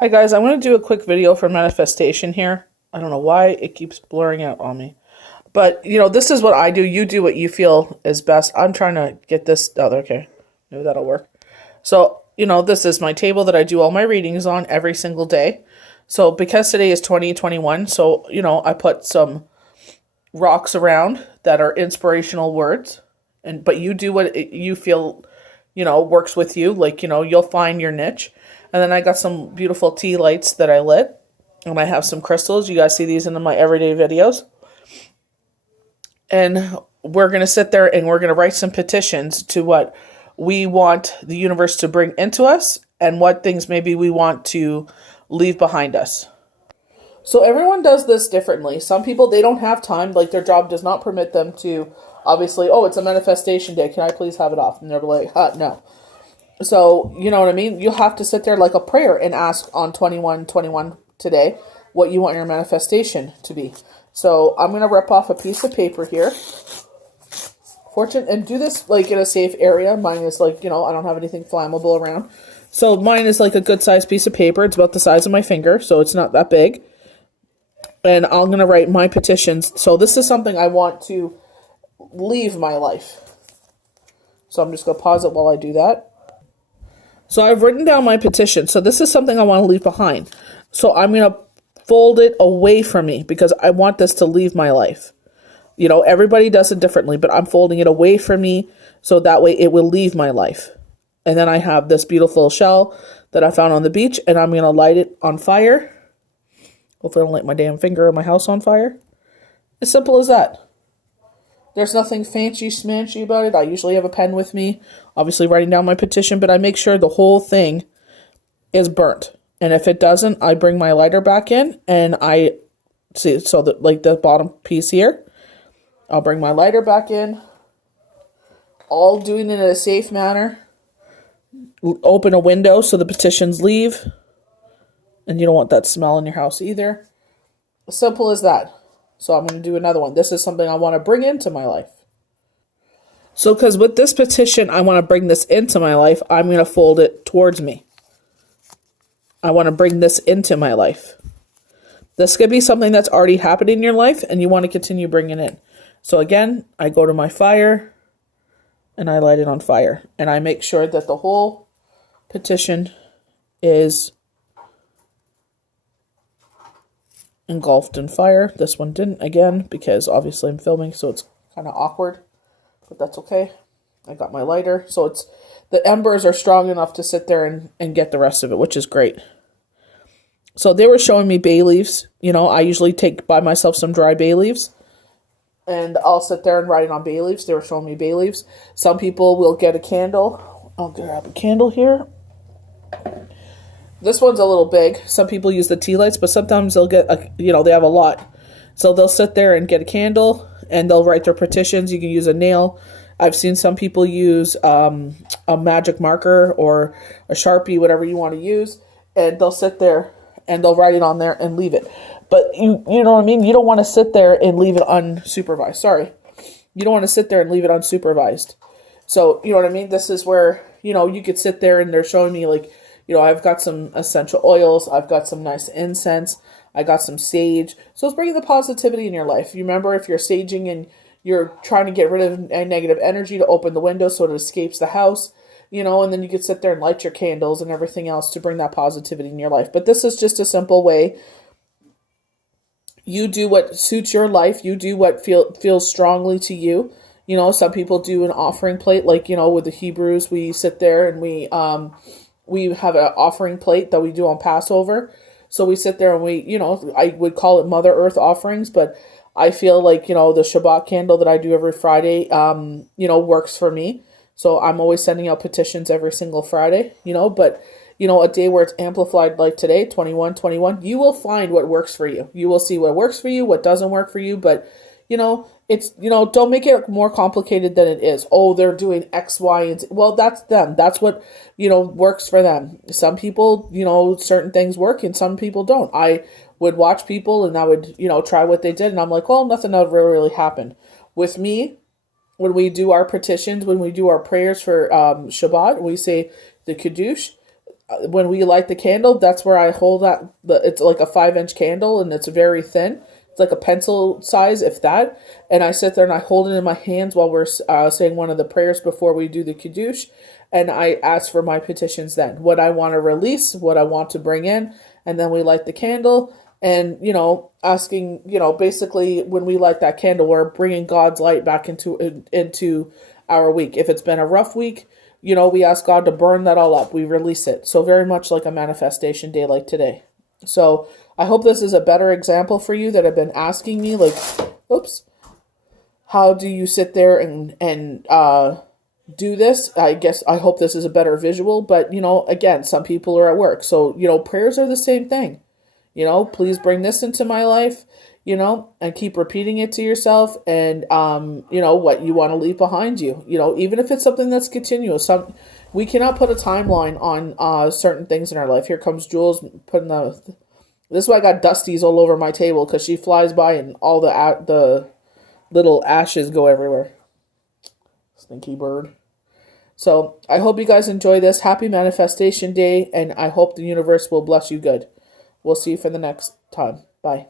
Hi guys, I'm going to do a quick video for manifestation here. I don't know why it keeps blurring out on me. But, this is what I do. You do what you feel is best. I'm trying to get this. Oh, okay. Maybe that'll work. So, this is my table that I do all my readings on every single day. So, because today is 2021, so, I put some rocks around that are inspirational words. But you do what you feel, works with you. Like, you'll find your niche. And then I got some beautiful tea lights that I lit. And I have some crystals. You guys see these in my everyday videos. And we're going to sit there and we're going to write some petitions to what we want the universe to bring into us and what things maybe we want to leave behind us. So everyone does this differently. Some people, they don't have time. Like their job does not permit them to, obviously, oh, it's a manifestation day. Can I please have it off? And they're like, no. So, you know what I mean? You'll have to sit there like a prayer and ask on 21/21 today what you want your manifestation to be. So I'm going to rip off a piece of paper here. And do this like in a safe area. Mine is like, I don't have anything flammable around. So mine is like a good sized piece of paper. It's about the size of my finger, so it's not that big. And I'm going to write my petitions. So this is something I want to leave my life. So I'm just going to pause it while I do that. So I've written down my petition. So this is something I want to leave behind. So I'm going to fold it away from me because I want this to leave my life. Everybody does it differently, but I'm folding it away from me so that way it will leave my life. And then I have this beautiful shell that I found on the beach and I'm going to light it on fire. Hopefully I don't light my damn finger in my house on fire. As simple as that. There's nothing fancy smanchy about it. I usually have a pen with me, obviously writing down my petition, but I make sure the whole thing is burnt. And if it doesn't, I bring my lighter back in and I see, so that like the bottom piece here, I'll bring my lighter back in, all doing it in a safe manner. Open a window so the petitions leave. And you don't want that smell in your house either. As simple as that. So I'm going to do another one. This is something I want to bring into my life. So because with this petition, I want to bring this into my life, I'm going to fold it towards me. I want to bring this into my life. This could be something that's already happened in your life and you want to continue bringing it in. So again, I go to my fire and I light it on fire. And I make sure that the whole petition is engulfed in fire. This one didn't, again, because obviously I'm filming, so it's kind of awkward, but that's okay. I got my lighter, so it's the embers are strong enough to sit there and get the rest of it, which is great. So they were showing me bay leaves. I usually buy myself some dry bay leaves, and I'll sit there and write it on bay leaves. They were showing me bay leaves. Some people will get a candle. I'll grab a candle here. This one's a little big. Some people use the tea lights, but sometimes they'll get, they have a lot. So they'll sit there and get a candle, and they'll write their petitions. You can use a nail. I've seen some people use a magic marker or a Sharpie, whatever you want to use, and they'll sit there and they'll write it on there and leave it. But you know what I mean? You don't want to sit there and leave it unsupervised. Sorry. You don't want to sit there and leave it unsupervised. So, you know what I mean? This is where, you could sit there and they're showing me like, I've got some essential oils. I've got some nice incense. I got some sage. So it's bringing the positivity in your life. You remember if you're saging and you're trying to get rid of negative energy to open the window so it escapes the house, and then you could sit there and light your candles and everything else to bring that positivity in your life. But this is just a simple way. You do what suits your life. You do what feels strongly to you. Some people do an offering plate, like, with the Hebrews, we sit there and we have an offering plate that we do on Passover. So we sit there and I would call it Mother Earth offerings, but I feel like, the Shabbat candle that I do every Friday, works for me. So I'm always sending out petitions every single Friday, but, a day where it's amplified like today, 21/21, you will find what works for you. You will see what works for you, what doesn't work for you, but, it's, don't make it more complicated than it is. Oh, they're doing X, Y, and Z. Well, that's them. That's what, works for them. Some people, certain things work and some people don't. I would watch people and I would, try what they did. And I'm like, well, nothing ever really happened. With me, when we do our petitions, when we do our prayers for Shabbat, we say the Kiddush. when we light the candle, that's where I hold that. It's like a 5-inch candle, and it's very thin. It's like a pencil size, if that. And I sit there and I hold it in my hands while we're saying one of the prayers before we do the Kiddush. And I ask for my petitions then. What I want to release, what I want to bring in. And then we light the candle. And, asking, basically when we light that candle, we're bringing God's light back into our week. If it's been a rough week, we ask God to burn that all up. We release it. So very much like a manifestation day like today. So I hope this is a better example for you that have been asking me, like, oops, how do you sit there and do this? I hope this is a better visual, but, again, some people are at work. So, prayers are the same thing. Please bring this into my life, and keep repeating it to yourself and, what you want to leave behind you, even if it's something that's continuous. We cannot put a timeline on certain things in our life. Here comes Jules putting this is why I got Dusties all over my table, because she flies by and all the little ashes go everywhere. Stinky bird. So I hope you guys enjoy this. Happy Manifestation Day, and I hope the universe will bless you good. We'll see you for the next time. Bye.